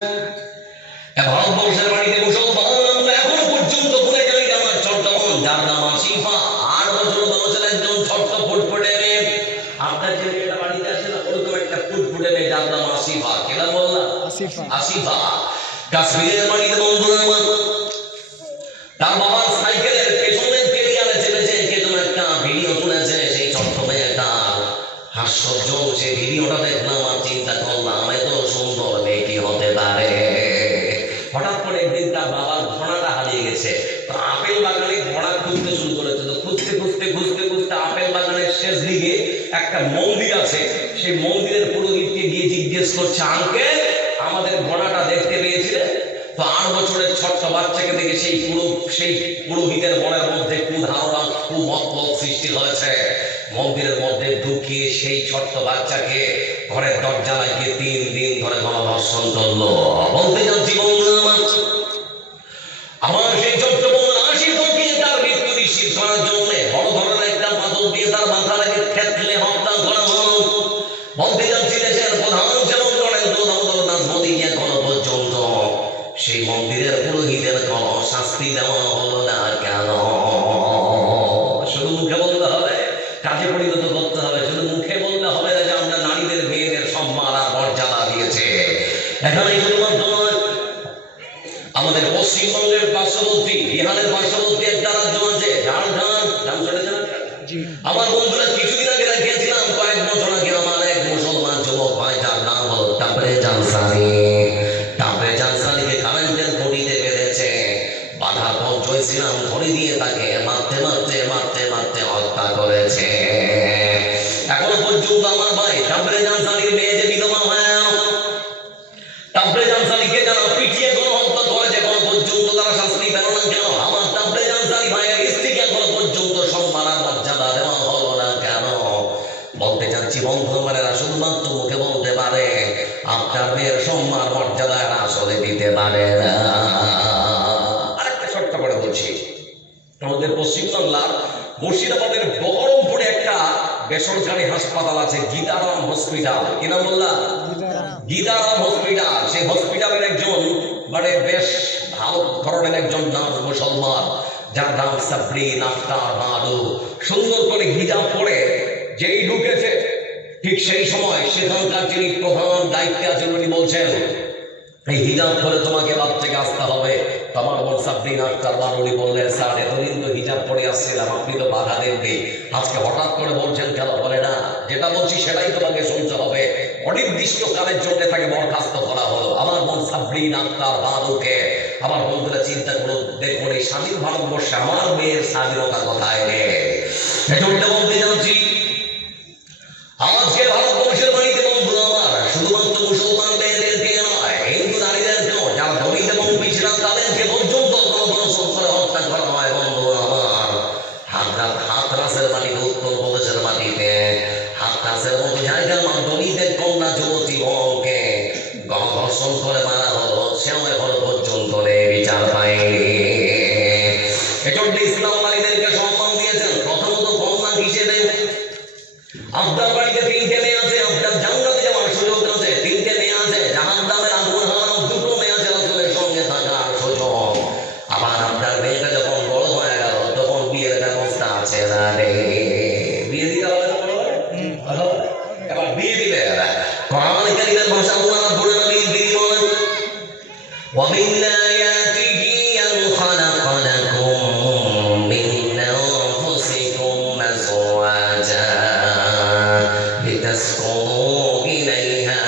ভারতবর্ষের বাড়িতে মুসলমান আমরা এখনো পর্যন্ত ভুলে যাই আমার ছোট্ট বোন যার নাম আসিফা। 8 বছর বয়সের একজন ছোট্ট ফুটফুটে মেয়ে। আপনার যে মেয়েটা বাড়িতে আছে না, ওরকম একটা ফুটফুটে মেয়ে যার নাম আসিফা। কে নাম বললাম? আসিফা। কাশ্মীরের বাড়িতে বন্ধুরা আমার, তার বাবার সাইকেলের পেছনের কেরিয়ারে চেপেছে কে যেন একটা ভিডিও তুলেছে। সেই ছোট্ট মেয়েটার হাস্যজ্জ্বল সেই ভিডিওটা দেখলাম আর চিন্তা করলাম এত সুন্দর মেয়ে কি হতে পারে। হঠাৎ করে একদিন তার বাবার ঘোড়াটা হারিয়ে গেছে। তো আপেল বাগানে ঘোড়া খুঁজতে শুরু করেছে। তো খুঁজতে খুঁজতে খুঁজতে খুঁজতে আপেল বাগানের শেষ দিকে একটা মন্দির আছে। সেই মন্দিরের পুরোহিতকে গিয়ে জিজ্ঞেস করছে, আঙ্কেল আমাদের ঘোড়াটা দেখতে পেয়েছিলেন? তো 8 বছরের ছোট্ট বাচ্চাকে দেখে সেই পুরোহিতের মনের মধ্যে কুধারণা কুমতলব সৃষ্টি হয়েছে। মন্দিরের মধ্যে ঢুকিয়ে সেই ছোট্ট বাচ্চাকে ঘরের দরজা লাগিয়ে 3 দিন ধরে গণধর্ষণ করলো। বলতে যাচ্ছি বন্ধুরা আমার সেই ছোট্ট বোন আশিফাকে তার মৃত্যু নিশ্চিত করার জন্য বড় ধরনের একটা পাথর দিয়ে তার মাথা লাগে থেতলে হত্যা করা হলো। বলতে যাচ্ছি দেশের প্রধান সেবক নরেন্দ্র দামোদর দাস মোদীকে এখনো পর্যন্ত সেই মন্দিরের পুরোহিতের কোনো শাস্তি দেওয়া হলো না কেন? শুধু মুখে বলতে হবে, কাজে পরিণত করতে হবে। শুধু মুখে বললে হবে না যে আমরা নারীদের মেয়েদের সম্মান আর মর্যাদা দিয়েছে। এখানে শুধুমাত্র আমাদের পশ্চিমবঙ্গের পার্শ্ববর্তী বিহারের পার্শ্ববর্তী একটা রাজ্য আছে ঝাড়খণ্ড, নাম শুনেছেন? আমার বন্ধুরা কিছুদিন আগে দেখিয়েছিলাম, কয়েক বছর আগে আমার এক মুসলমান যুবক ভাই যার নাম হল টাপরে জানসানি। টাপরে জানসানিকে কারেন্টের খুঁটিতে বেঁধেছে। বাধার পর জয়শ্রীরাম ধরে দিয়ে তাকে মারতে মারতে মারতে মারতে হত্যা করেছে। এখনো পর্যন্ত আমার ভাই টাপরে জানসানির মেয়ে যে বিধবা হয়, টাপরে জানসানিকে যারা পিটিয়ে গণহত্যা করেছে এখনো পর্যন্ত তারা শাস্তি পেল না কেন? আমার টাপরে জানসানি ভাইয়ের স্ত্রীকে এখনো পর্যন্ত সম্মান আর মর্যাদা দেওয়া হলো না কেন? বলতে চাচ্ছি বন্ধু আমারা শুধুমাত্র মুখে বলতে পারে, আপনার মেয়ের সম্মান মর্যাদা আসলে দিতে পারে না। আরেকটা ছোট্ট করে বলছি, আমাদের পশ্চিমবাংলার মুর্শিদাবাদের বহরমপুরে একটা বেসরকারি হাসপাতাল আছে, গীতারাম হসপিটাল। কি নাম বললাম? গীতারাম হসপিটাল। সেই হসপিটালের একজন বেশ ভালো ধরনের একজন নার্স মুসলমান যার নাম সাবরিন আক্তার মারু। সুন্দর করে হিজাব পরে যেই ঢুকেছে ঠিক সেই সময় সেখানকার যিনি প্রধান দায়িত্বে আছেন উনি বলছেন, এই হিজাব পরে তোমাকে বাপ থেকে আসতে হবে। তোমার বোন সাবরিন আক্তার মারুনি বললেন, স্যার এতদিন তো হিজাব পরে আসছিলাম, আপনি তো বাধা দেননি, আজকে হঠাৎ করে বলছেন কেন? বলে না, যেটা বলছি সেটাই তোমাকে শুনতে হবে। অনির্দিষ্টকালের জন্য তাকে বরখাস্ত করা হলো। আমার বোন সাবরিন আক্তার মারুকে আমার বন্ধুরা চিন্তা করুন, দেখুন এই স্বাধীন ভারতবর্ষে আমার মেয়ের স্বাধীনতা কোথায় নেই? এজন্য বলতে যাচ্ছি আজকে ভারতবর্ষের বাড়িতে বন্ধুরা আমার শুধুমাত্র মুসলমান মেয়েদেরকে নয়, হিন্দু নারীদেরকেও যারা দলিত এবং পিছড়া তাদেরকে পর্যন্ত গণধর্ষণ করে হত্যা করা হয়। বন্ধুরা আমার হাতরাসের মাটিতে, উত্তরপ্রদেশের মাটিতে হাতরাসের মতো জায়গার দলিতের কন্যা যুবতী বোনকে গণধর্ষণ করে মারা হলো, সেও এখনো পর্যন্ত বিচার পায়নি। এজন্য ইসলাম নারীদেরকে সম্মান দিয়েছেন প্রথমত কন্যা হিসেবে। আপনার বাড়িতে 3টে মেয়ে আছে, আপনার জান্নাতে যাওয়ার সুযোগ আছে। 3টে মেয়ে আছে, জাহান্নামের আগুন হারানোর 2টো মেয়ে আছে রাসূলের সঙ্গে থাকার সুযোগ। আবার আপনার মেয়েটা যখন বড় হয়ে গেল তখন বিয়ের ব্যবস্থা আছে না রে? বিয়ে দিতে হবে না? ভালো, এবার বিয়ে দিবে। কোরআন কারীমের ভাষা আল্লাহ রাব্বুল আলামিন তিনি বলেন, ওয়া মিন আয়াতিহি আন খালাকা লাকুম মিন আনফুসিকুম আজওয়াজা لتسكنوا إليها